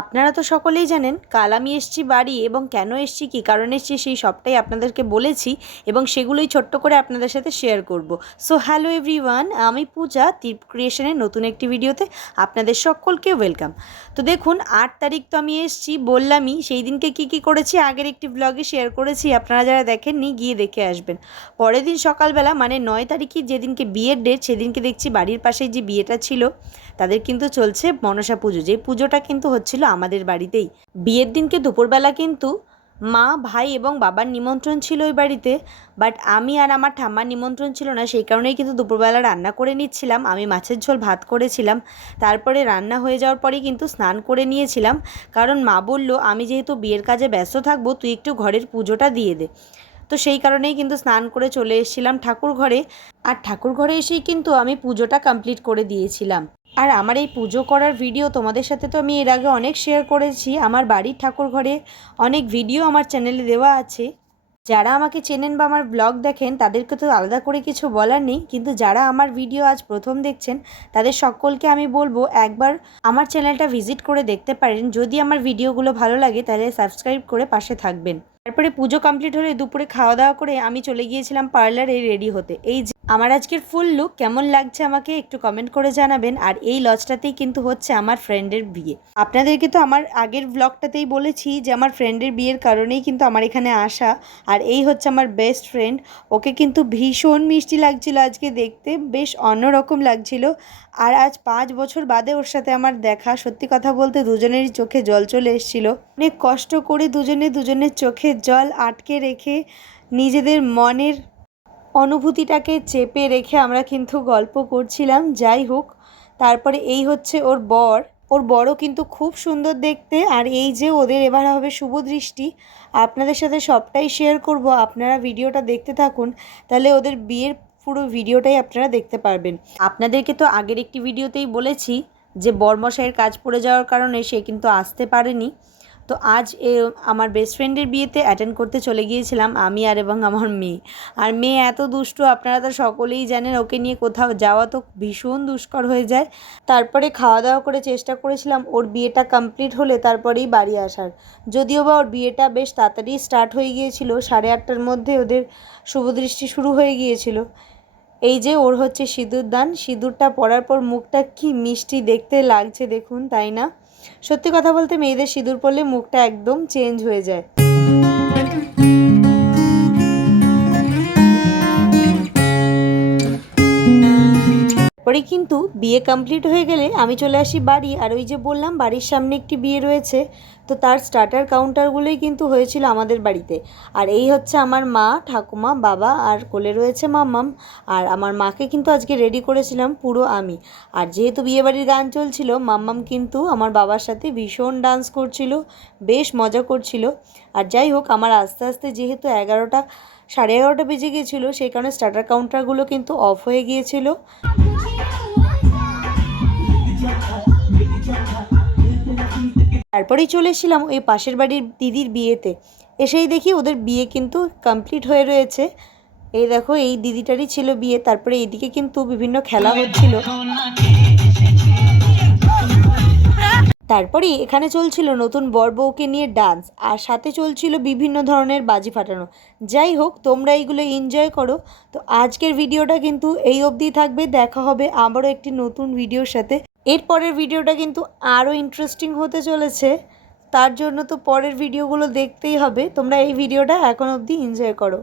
আপনারা তো সকলেই জানেন কাল আমি এসেছি বাড়ি এবং কেন এসেছি কী কারণে এসেছি সেই সবটাই আপনাদেরকে বলেছি এবং সেগুলোই ছোট্ট করে আপনাদের সাথে শেয়ার করব। সো হ্যালো এভরিওয়ান, আমি পূজা টিপ ক্রিয়েশনের নতুন একটি ভিডিওতে আপনাদের সকলকে ওয়েলকাম। তো দেখুন 8 তারিখ তো আমি এসেছি, বললামই সেই দিনকে কী করেছি আগের একটি ব্লগে শেয়ার করেছি, আপনারা যারা দেখেননি গিয়ে দেখে আসবেন। পরের দিন সকালবেলা মানে 9 তারিখে যেদিনকে বিয়ের ডেট সেদিনকে দেখছি বাড়ির পাশেই যে বিয়েটা ছিল তাদের কিন্তু চলছে মনসা পুজো, যে পুজোটা কিন্তু হচ্ছিল আমাদের বাড়িতেই। বিয়ের দিনকে দুপুরবেলা কিন্তু মা, ভাই এবং বাবার নিমন্ত্রণ ছিল ওই বাড়িতে, বাট আমি আর আমার ঠাম্মার নিমন্ত্রণ ছিল না, সেই কারণেই কিন্তু দুপুরবেলা রান্না করে নিচ্ছিলাম। আমি মাছের ঝোল ভাত করেছিলাম, তারপরে রান্না হয়ে যাওয়ার পরেই কিন্তু স্নান করে নিয়েছিলাম, কারণ মা বলল আমি যেহেতু বিয়ের কাজে ব্যস্ত থাকবো তুই একটু ঘরের পুজোটা দিয়ে দে। তো সেই কারণেই কিন্তু স্নান করে চলে এসেছিলাম ঠাকুর ঘরে, আর ঠাকুর ঘরে এসেই কিন্তু আমি পুজোটা কমপ্লিট করে দিয়েছিলাম। আর আমার এই পুজো করার ভিডিও তোমাদের সাথে তো আমি এর আগে অনেক শেয়ার করেছি, আমার বাড়ির ঠাকুর ঘরে অনেক ভিডিও আমার চ্যানেলে দেওয়া আছে। যারা আমাকে চেনেন বা আমার ব্লগ দেখেন তাদেরকে তো আলাদা করে কিছু বলার নেই, কিন্তু যারা আমার ভিডিও আজ প্রথম দেখছেন তাদের সকলকে আমি বলবো একবার আমার চ্যানেলটা ভিজিট করে দেখতে পারেন। যদি আমার ভিডিওগুলো ভালো লাগে তাহলে সাবস্ক্রাইব করে পাশে থাকবেন। তারপরে পুজো কমপ্লিট হলে দুপুরে খাওয়া দাওয়া করে আমি চলে গিয়েছিলাম পার্লারে রেডি হতে। এই যে আমার আজকের ফুল লুক কেমন লাগছে আমাকে একটু কমেন্ট করে জানাবেন। আর এই লজটাতেই কিন্তু হচ্ছে আমার ফ্রেন্ডের বিয়ে। আপনাদেরকে তো আমার আগের ব্লগটাতেই বলেছি যে আমার ফ্রেন্ডের বিয়ের কারণেই কিন্তু আমার এখানে আসা। আর এই হচ্ছে আমার বেস্ট ফ্রেন্ড, ওকে কিন্তু ভীষণ মিষ্টি লাগছিল আজকে দেখতে, বেশ অন্যরকম লাগছিল। আর আজ 5 বছর বাদে ওর সাথে আমার দেখা, সত্যি কথা বলতে দুজনেরই চোখে জল চলে এসেছিলো। অনেক কষ্ট করে দুজনের চোখে জল আটকে রেখে নিজেদের মনের অনুভূতিটাকে চেপে রেখে আমরা কিন্তু গল্প করছিলাম। যাই হোক, তারপরে এই হচ্ছে ওর বর, ওর বরও কিন্তু খুব সুন্দর দেখতে। আর এই যে ওদের এবার হবে শুভ দৃষ্টি, আপনাদের সাথে সবটাই শেয়ার করব, আপনারা ভিডিওটা দেখতে থাকুন, তাহলে ওদের বিয়ের পুরো ভিডিওটাই আপনারা দেখতে পারবেন। আপনাদেরকে তো আগের একটি ভিডিওতেই বলেছি যে বরমশাইয়ের কাজ পড়ে যাওয়ার কারণে সে কিন্তু আসতে পারেনি। তো আজ আমার বেস্ট ফ্রেন্ডের বিয়েতে অ্যাটেন্ড করতে চলে গিয়েছিলাম আমি আর এবং আমার মেয়ে। আর মেয়ে এত দুষ্টু, আপনারা তো সকলেই জানেন, ওকে নিয়ে কোথাও যাওয়া তো ভীষণ দুষ্কর হয়ে যায়। তারপরে খাওয়া দাওয়া করে চেষ্টা করেছিলাম ওর বিয়েটা কমপ্লিট হলে তারপরেই বাড়ি আসার, যদিও বা ওর বিয়েটা বেশ তাড়াতাড়ি স্টার্ট হয়ে গিয়েছিল, 8:30টার মধ্যে ওদের শুভদৃষ্টি শুরু হয়ে গিয়েছিল। এই যে ওর হচ্ছে সিঁদুর দান, সিঁদুরটা পরার পর মুখটা কি মিষ্টি দেখতে লাগছে দেখুন, তাই না? সত্যি কথা বলতে মেয়েদের সিঁদুর পরলে মুখটা একদম চেঞ্জ হয়ে যায়। পরে কিন্তু বিয়ে কমপ্লিট হয়ে গেলে আমি চলে আসি বাড়ি। আর ওই যে বললাম বাড়ির সামনে একটি বিয়ে রয়েছে, তো তার স্টার্টার কাউন্টারগুলোই কিন্তু হয়েছিল আমাদের বাড়িতে। আর এই হচ্ছে আমার মা, ঠাকুমা, বাবা আর কোলে রয়েছে মাম্মাম। আর আমার মাকে কিন্তু আজকে রেডি করেছিলাম পুরো আমি। আর যেহেতু বিয়েবাড়ির গান চলছিল, মাম্মাম কিন্তু আমার বাবার সাথে ভীষণ ডান্স করছিল, বেশ মজা করছিল। আর যাই হোক, আমার আস্তে আস্তে যেহেতু 11:30 বেজে গিয়েছিলো, সেই কারণে স্টার্টার কাউন্টারগুলো কিন্তু অফ হয়ে গিয়েছিল। তারপরেই চলে এসেছিলাম ওই পাশের বাড়ির দিদির বিয়েতে। এসেই দেখি ওদের বিয়ে কিন্তু কমপ্লিট হয়ে রয়েছে। এই দেখো, এই দিদিটারই ছিল বিয়ে। তারপরে এইদিকে কিন্তু বিভিন্ন খেলা হচ্ছিল। তারপরে এখানে চলছিল নতুন বর বউকে নিয়ে ডান্স, আর সাথে চলছিল বিভিন্ন ধরনের বাজি ফাটানো। যাই হোক, তোমরা এইগুলো এনজয় করো। তো আজকের ভিডিওটা কিন্তু এই অবধি থাকবে, দেখা হবে আবারও একটি নতুন ভিডিওর সাথে। এরপরের ভিডিওটা কিন্তু আরও ইন্টারেস্টিং হতে চলেছে, তার জন্য তো পরের ভিডিওগুলো দেখতেই হবে। তোমরা এই ভিডিওটা এখন অবধি এনজয় করো।